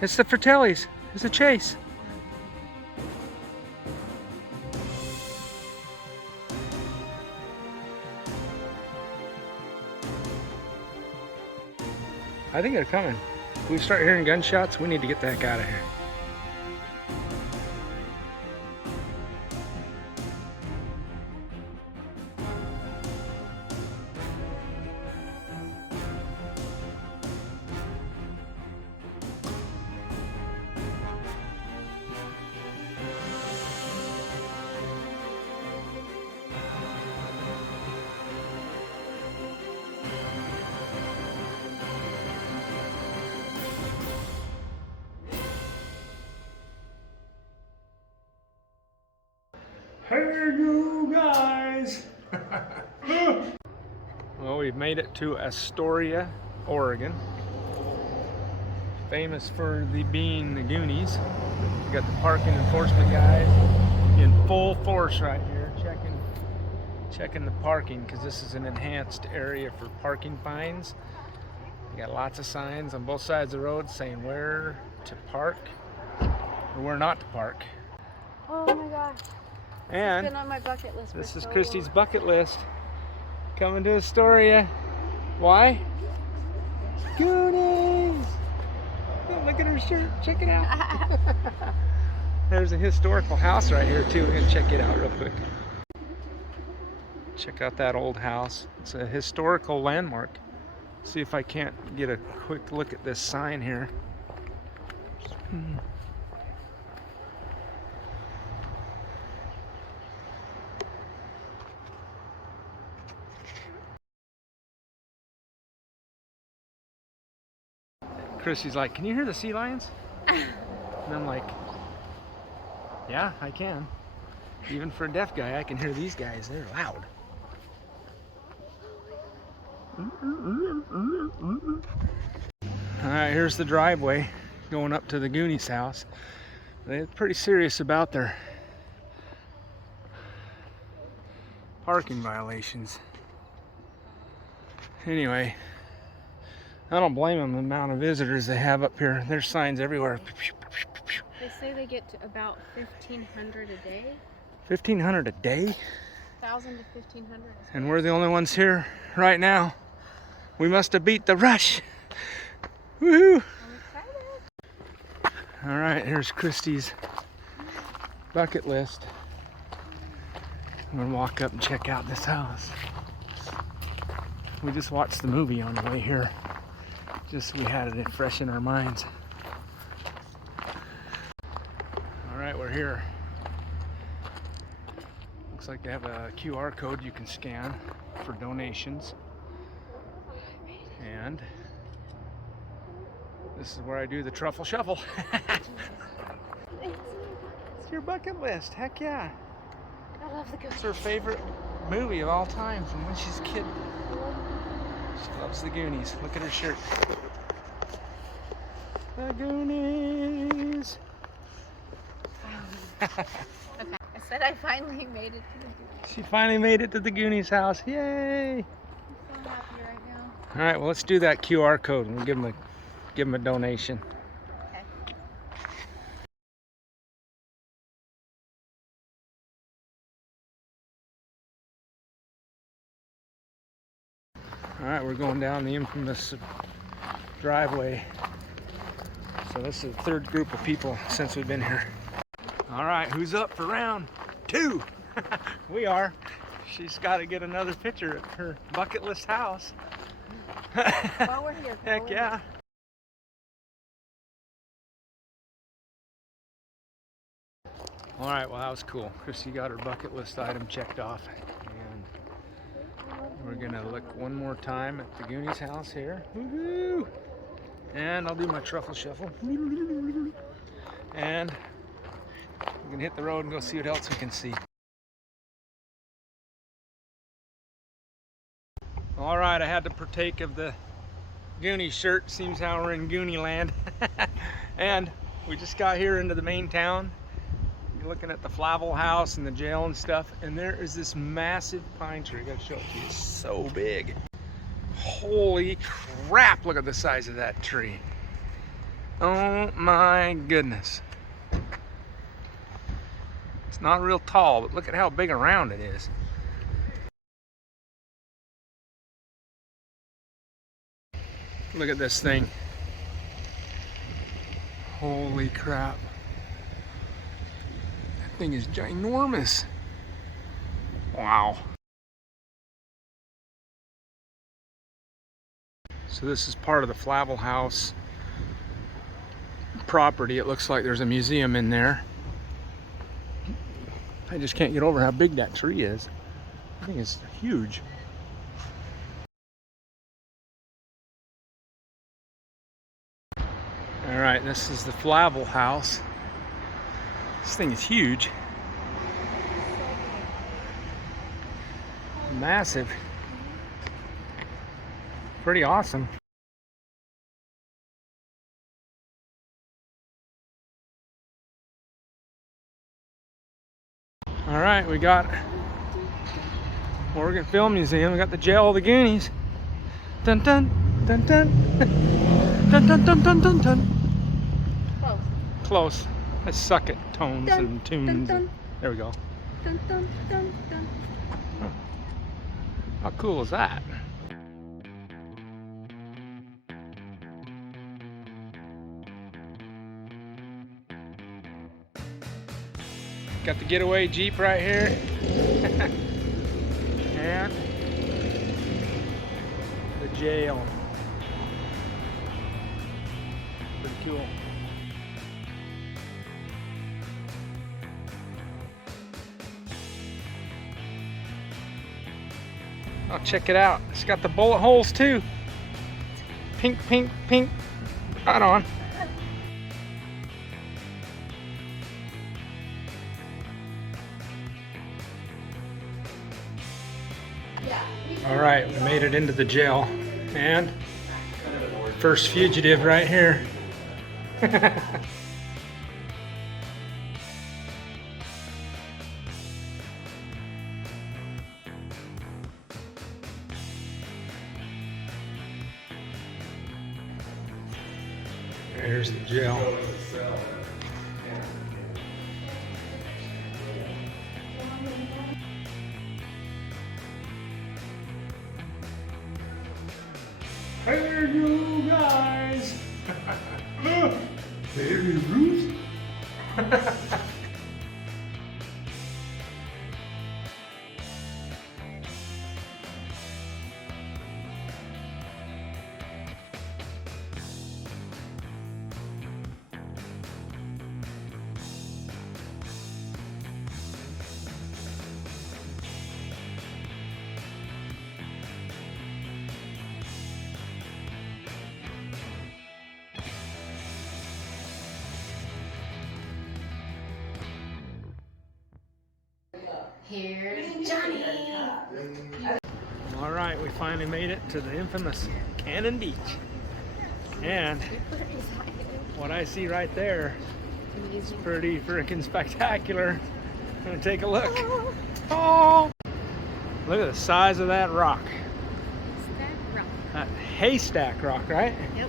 It's the Fratellis. It's a chase. I think they're coming. If we start hearing gunshots, we need to get the heck out of here. Hey you guys! Well, we've made it to Astoria, Oregon. Famous for being the Goonies. We got the parking enforcement guys in full force right here, checking the parking, because this is an enhanced area for parking fines. We got lots of signs on both sides of the road saying where to park or where not to park. Oh my gosh. And it's been on my bucket list this is so Kristy's long. bucket list. Coming to Astoria. Why? Goonies! Oh, look at her shirt. Check it out. There's a historical house right here too. We're gonna check it out real quick. Check out that old house. It's a historical landmark. See if I can't get a quick look at this sign here. Kristy's like, can you hear the sea lions? And I'm like, yeah, I can. Even for a deaf guy, I can hear these guys. They're loud. Alright, here's the driveway going up to the Goonies house. They're pretty serious about their parking violations. Anyway, I don't blame them the amount of visitors they have up here. There's signs everywhere. They say they get to about 1,500 a day. 1,500 a day? 1,000 to 1,500. And we're the only ones here right now. We must have beat the rush. Woohoo! I'm excited. All right, here's Kristy's bucket list. I'm gonna walk up and check out this house. We just watched the movie on the way here. Just we had it fresh in our minds. All right, we're here. Looks like they have a QR code you can scan for donations. And this is where I do the truffle shuffle. It's your bucket list, heck yeah. I love the Goonies. It's her favorite movie of all time from when she's a kid. She loves the Goonies. Look at her shirt. The Goonies. Okay, I said I finally made it to the Goonies. She finally made it to the Goonies house. Yay! I'm so happy right now. All right, well, let's do that QR code and we'll give them a donation. Okay. All right, we're going down the infamous driveway. So this is the third group of people since we've been here. All right, who's up for round 2? We are. She's got to get another picture at her bucket list house. While we're here. Heck yeah. All right, well, that was cool. Kristy got her bucket list item checked off. And we're gonna look one more time at the Goonies house here. Woohoo! And I'll do my truffle shuffle. And we're gonna hit the road and go see what else we can see. All right, I had to partake of the Goonie shirt. Seems how we're in Goonie land. And we just got here into the main town. You're looking at the Flavel House and the jail and stuff. And there is this massive pine tree. I gotta show it to you. It's so big. Holy crap, look at the size of that tree. Oh my goodness. It's not real tall, but look at how big around it is. Look at this thing. Holy crap. That thing is ginormous. Wow. So this is part of the Flavel House property. It looks like there's a museum in there. I just can't get over how big that tree is. I think it's huge. All right, this is the Flavel House. This thing is huge. Massive. Pretty awesome. All right, we got Oregon Film Museum. We got the jail of the Goonies. Dun dun dun dun dun dun dun dun dun dun. Close. Close. I suck at tones Dun, and tunes. dun, dun. There we go. Dun, dun, dun, dun. How cool is that? Got the getaway Jeep right here. And the jail. Pretty cool. Oh, check it out. It's got the bullet holes too. Pink, pink, pink. Right on. All right, we made it into the jail. And first fugitive right here. There's the jail. Hey you guys! Hey Bruce! Here's Johnny. All right, we finally made it to the infamous Canon Beach. And what I see right there is pretty freaking spectacular. I'm gonna take a look. Oh! Look at the size of that rock. Haystack Rock, right? Yep.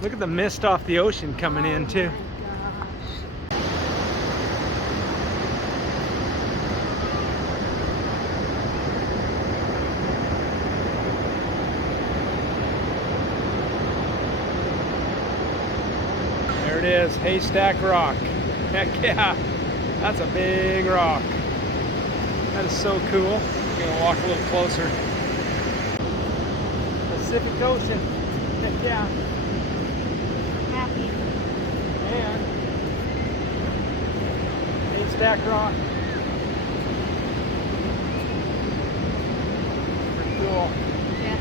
Look at the mist off the ocean coming in too. There it is, Haystack Rock. Heck yeah, that's a big rock. That is so cool. I'm gonna walk a little closer. Pacific Ocean. Heck yeah. Happy. And Haystack Rock. Pretty cool. Yes.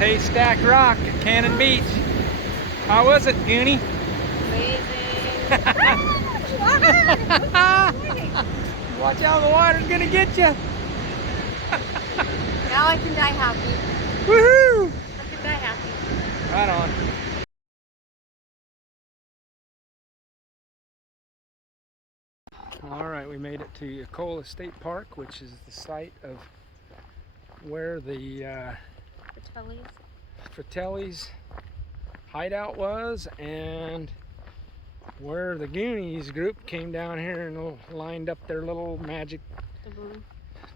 Haystack Rock at Canon Beach. How was it, Goonie? Amazing. Watch out, the water's gonna get you. Now I can die happy. Woohoo! I can die happy. Right on. All right, we made it to Ecola State Park, which is the site of where the Fratelli's hideout was, and where the Goonies group came down here and lined up their little magic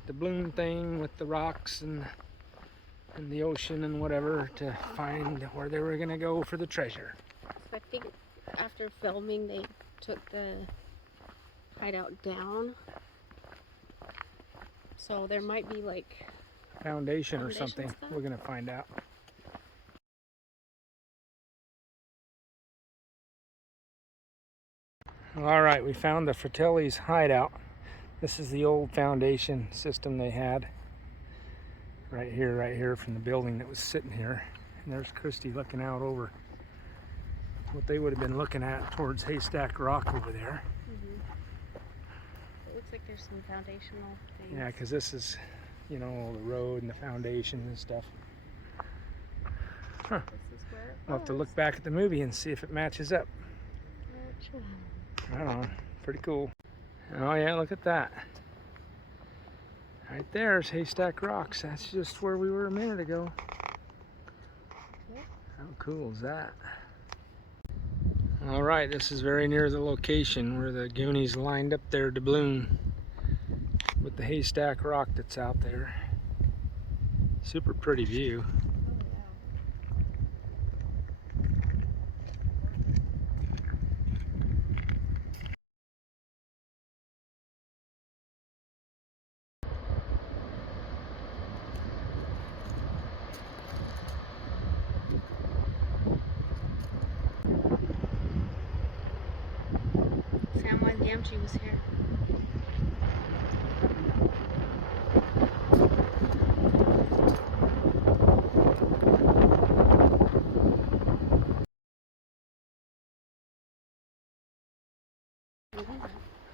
doubloon thing with the rocks and the ocean and whatever to find where they were gonna go for the treasure. So I think after filming they took the hideout down. So there might be like Foundation or something. stuff? We're gonna find out. All right, we found the Fratelli's hideout. This is the old foundation system they had. Right here from the building that was sitting here. And there's Kristy looking out over what they would have been looking at towards Haystack Rock over there. It looks like there's some foundational things. Yeah, because this is, you know, the road and the foundation and stuff. Huh. This is where it We'll have to was. look back at the movie and see if it matches up. Sure. I don't know. Pretty cool. Oh yeah, look at that. Right there's Haystack Rocks. That's just where we were a minute ago. How cool is that? All right, this is very near the location where the Goonies lined up their doubloon with the Haystack Rock that's out there. Super pretty view. Samwise Gamgee was here.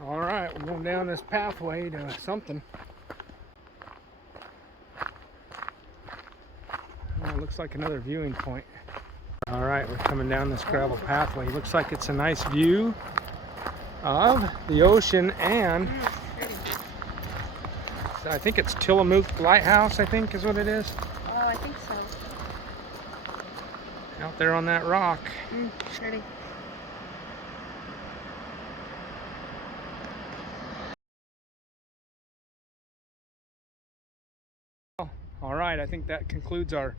All right, we're going down this pathway to something. Oh, it looks like another viewing point. All right, we're coming down this gravel pathway. Looks like it's a nice view of the ocean, and I think it's Tillamook Lighthouse, I think is what it is. Oh, I think so. Out there on that rock. Pretty. All right, I think that concludes our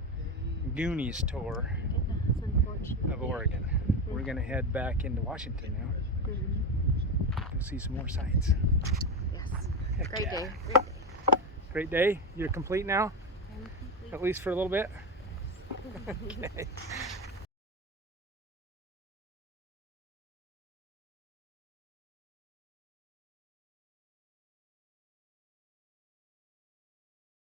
Goonies tour That's unfortunate. of Oregon. We're gonna head back into Washington now. Go see some more sights. Yes. Heck Great yeah. day. Great day. You're complete now? I'm complete. At least for a little bit? Okay.